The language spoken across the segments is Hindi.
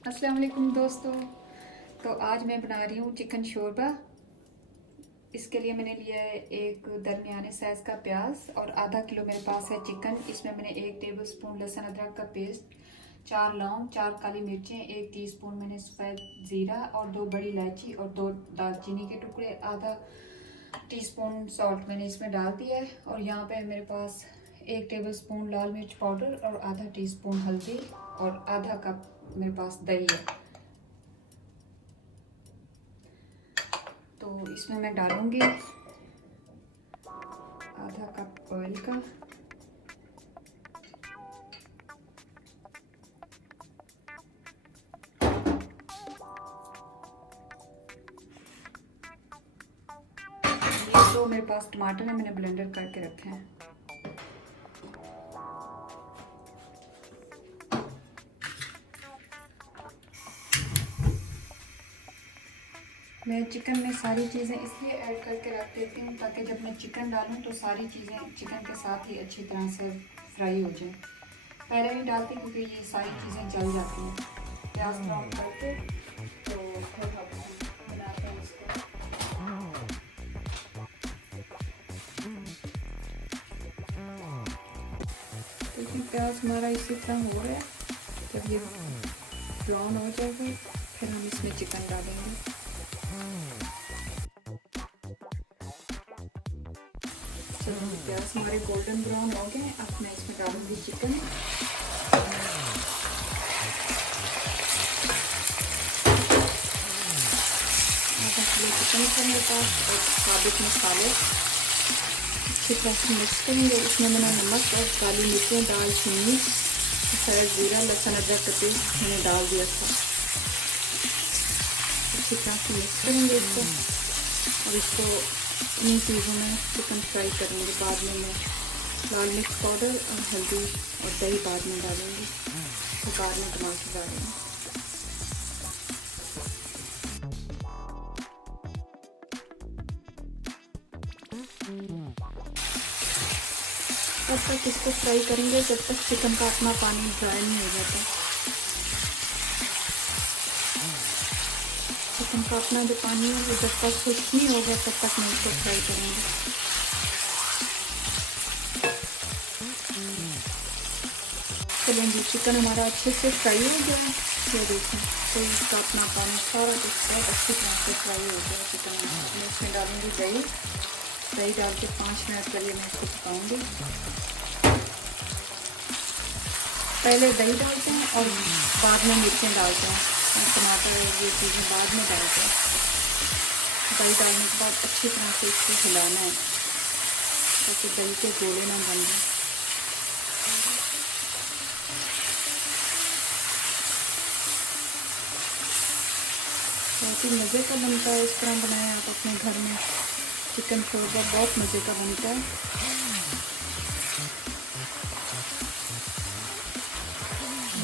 अस्सलाम वालेकुम दोस्तों। तो आज मैं बना रही हूँ चिकन शोरबा। इसके लिए मैंने लिया है एक दरमियाने साइज़ का प्याज और आधा किलो मेरे पास है चिकन। इसमें मैंने 1 टेबलस्पून लहसुन अदरक का पेस्ट, 4 लौंग, 4 काली मिर्चें, 1 टीस्पून मैंने सफ़ेद ज़ीरा और 2 बड़ी इलायची और 2 दालचीनी के टुकड़े, आधा टीस्पून सॉल्ट मैंने इसमें डाल दिया है। और यहाँ पे मेरे पास 1 टेबलस्पून लाल मिर्च पाउडर और आधा टीस्पून हल्दी और आधा कप मेरे पास दही है। तो इसमें मैं डालूंगी आधा कप ऑयल का, ये 2 मेरे पास टमाटर है, मैंने ब्लेंडर करके रखे हैं। मैं चिकन में सारी चीज़ें इसलिए ऐड करके रख देती हूँ ताकि जब मैं चिकन डालूँ तो सारी चीज़ें चिकन के साथ ही अच्छी तरह से फ्राई हो जाए। पहले नहीं डालती क्योंकि ये सारी चीज़ें जल जाती हैं। प्याज ब्राउन करके तो फिर हम बनाते हैं इसको। देखिए प्याज हमारा इसी तरह हो रहा है। जब ये ब्राउन हो जाएगा फिर हम इसमें चिकन डालेंगे। प्याज हमारे गोल्डन ब्राउन हो गए। अब मैं इसमें डालूंगी चिकन। आधा किलो चिकन का मेरे पास और साबित मसाले अच्छी तरह से मिक्स करेंगे। इसमें मैंने नमक और काली मिर्चें, दाल, चीनी, सफ़ेद ज़ीरा, लहसुन अदरक का पेस्ट मैंने डाल दिया था। अच्छी तरह से मिक्स करेंगे इसको और इसको इन चीज़ों में चिकन फ्राई करेंगे। बाद में मैं लाल मिर्च पाउडर और हल्दी और दही बाद में डालेंगे, तो बाद में टमाटर डालेंगे। तब तक इसको फ्राई करेंगे जब तक चिकन का अपना पानी ड्राई नहीं हो जाता। चिकन का अपना जो पानी है वो जब तक खुश्क नहीं होगा तब तक मैं इसको फ्राई करेंगे। चलेंगे, चिकन हमारा अच्छे से फ्राई हो गया है। ये देखें तो इसका अपना पानी सारा कुछ बहुत अच्छी तरह से फ्राई हो गया चिकन। मैं इसमें डालूंगी दही। दही डाल के 5 मिनट के लिए मैं इसको पकाऊंगी। पहले दही डालते हैं और बाद में मिर्चें डालते हैं और टमाटर और ये चीज़ें बाद में डालते हैं। दही डालने के बाद अच्छी तरह से इसको हिलाना है ताकि दही के गोले ना बन जाए। बहुत ही मज़े का बनता है। इस तरह बनाएं आप अपने घर में। चिकन शोरबा बहुत मज़े का बनता है।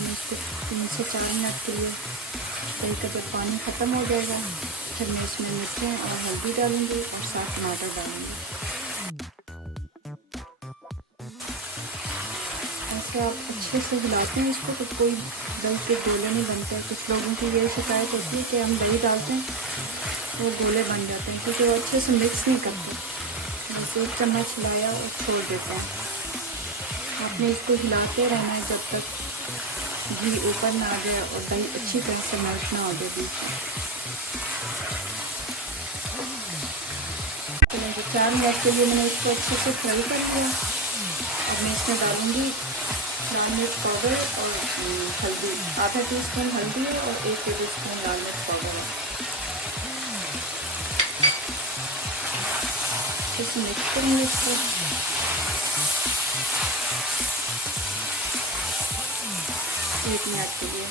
इसको 3 से 4 मिनट के लिए दही का जब पानी ख़त्म हो जाएगा फिर मैं इसमें मिर्चें और हल्दी डालूंगी और साथ टमाटर डालूंगी। ऐसे आप अच्छे से हिलाते हैं इसको तो कोई दही के गोले नहीं बनते। कुछ लोगों की यही शिकायत होती है कि हम दही डालते हैं वो गोले बन जाते हैं क्योंकि वो अच्छे से मिक्स नहीं करते। बस 1 चम्मच हिलाया और छोड़ देते हैं। आपने इसको हिलाते रहना है जब तक घी ऊपर ना आ जाए और दही अच्छी तरह से मेल्ट ना हो जाए बीच में। चलिए 4 मिनट के लिए मैंने इसको अच्छे से फ्राई कर लिया। अब मैं इसमें डालूंगी लाल मिर्च पाउडर और हल्दी, आधा टीस्पून हल्दी और 1 टेबलस्पून लाल मिर्च पाउडर है। इसे मिक्स करेंगे इसको। एक मिनट के लिए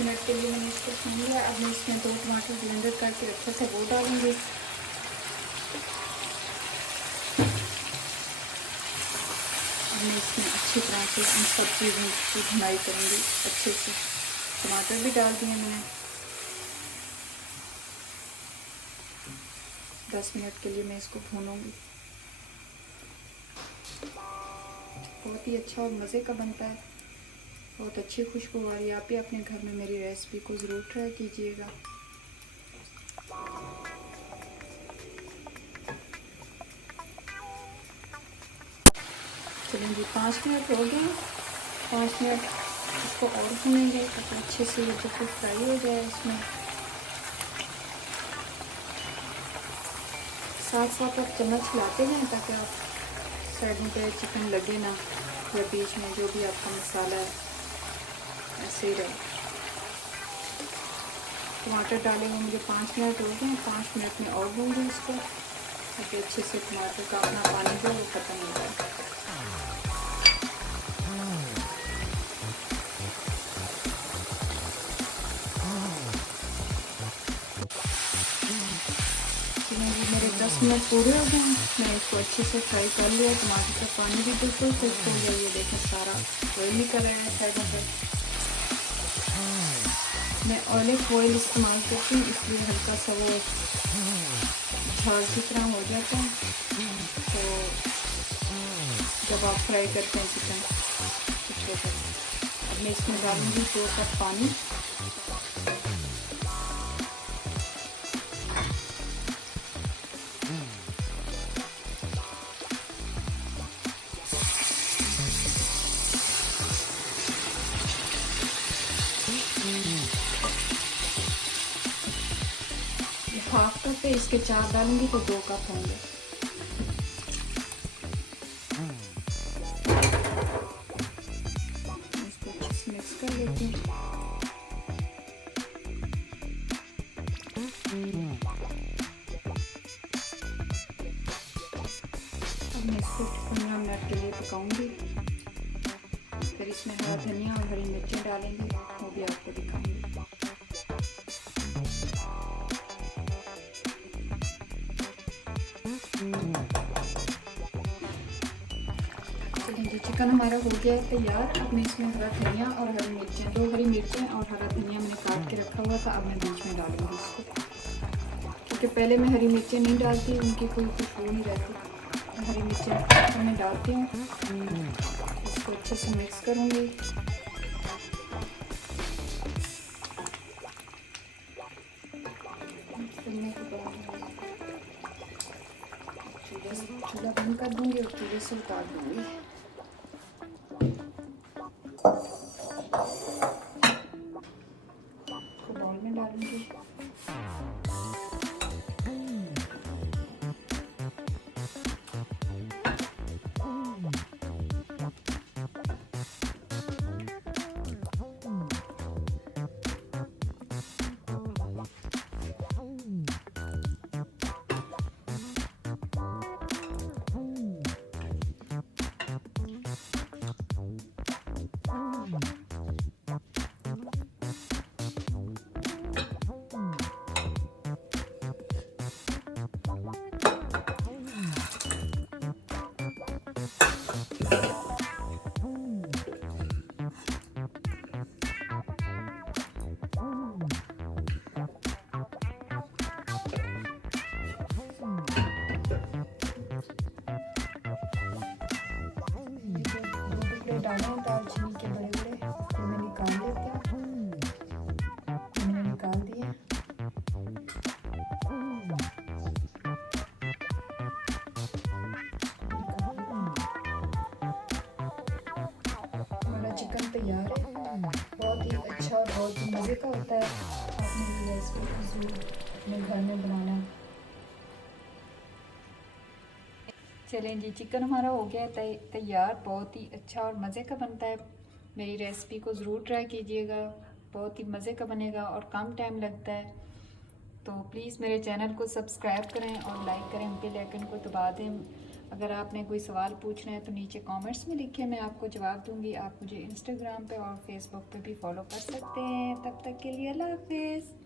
मिनट के लिए मैंने इसको भून लिया। अब मैं इसमें 2 टमाटर ब्लेंडर करके रखे थे वो डालूंगी। अब मैं इसमें अच्छी तरह से इन सब चीज़ों की भुनाई करूँगी अच्छे से। टमाटर भी डाल दिए मैंने। 10 मिनट के लिए मैं इसको भूनूंगी। बहुत ही अच्छा और मज़े का बनता है, बहुत अच्छी खुशबू आ रही है। आप भी अपने घर में मेरी रेसिपी को ज़रूर ट्राई कीजिएगा। चलिए जी 5 मिनट हो गए। 5 मिनट इसको और भूनेंगे ताकि अच्छे से ये बिल्कुल फ्राई हो जाए। इसमें साथ साथ आप चम्मच हिलाते जाएं ताकि आप साइडों पे चिकन लगे ना, या बीच में जो भी आपका मसाला है ऐसे ही रहे। टमाटर डाले हुए मुझे 5 मिनट हो गए। 5 मिनट में और भूनूंगी इसको ताकि अच्छे से टमाटर का अपना पानी जो वो ख़त्म हो जाए। मेरे 10 मिनट पूरे हो गए। मैं इसको अच्छे से फ्राई कर लिया। टमाटर का पानी भी बिल्कुल खुश्क हो गया। ये देखें सारा ऑयल निकल रहा है साइडों पर। मैं ऑलिव ऑयल इस्तेमाल करती हूँ, इसलिए हल्का सा वो झाग की तरह हो जाता है। तो जब आप फ्राई करते हैं चिकन तो अब मैं इसमें डालूँगी 2 कप पानी। हाफ कप है, इसके 4 डालूंगी तो 2 कप होंगे। इसको अच्छे से मिक्स कर लेती हूँ। अब मैं इसको 15 मिनट के लिए पकाऊंगी। फिर इसमें हरा धनिया और हरी मिर्चें डालेंगे, वो भी आपको दिखाऊंगी। चिकन हमारा हो गया है तैयार। अब मैं इसमें हरा धनिया और हरी मिर्चें, 2 हरी मिर्चें और हरा धनिया मैंने काट के रखा हुआ था, अब मैं बीच में डालूंगी इसको, क्योंकि पहले मैं हरी मिर्चें नहीं डालती, उनकी कोई खुशबू नहीं रहती। हरी मिर्चें मैं डालती हूँ। इसको अच्छे से मिक्स करूँगी। चूल्हा बंद कर दूँगी और चूल्हे से उतार दूँगी। बाउल में डालूंगी। डाले हैं दाल चीनी के बड़े बड़े, तो मैं निकाल लेती हूँ। मैंने निकाल दिए। हमारा चिकन तैयार है। बहुत ही अच्छा और बहुत ही मज़े का होता है। आपने ये रेसिपी ज़रूर अपने घर में बनाना। चलें जी, चिकन हमारा हो गया है तैयार। बहुत ही अच्छा और मज़े का बनता है। मेरी रेसिपी को ज़रूर ट्राई कीजिएगा, बहुत ही मज़े का बनेगा और कम टाइम लगता है। तो प्लीज़ मेरे चैनल को सब्सक्राइब करें और लाइक करें, बेल आइकन को दबा दें। अगर आपने कोई सवाल पूछना है तो नीचे कमेंट्स में लिखें, मैं आपको जवाब दूंगी। आप मुझे इंस्टाग्राम पे और फेसबुक पे भी फॉलो कर सकते हैं। तब तक के लिए अल्लाह हाफिज़।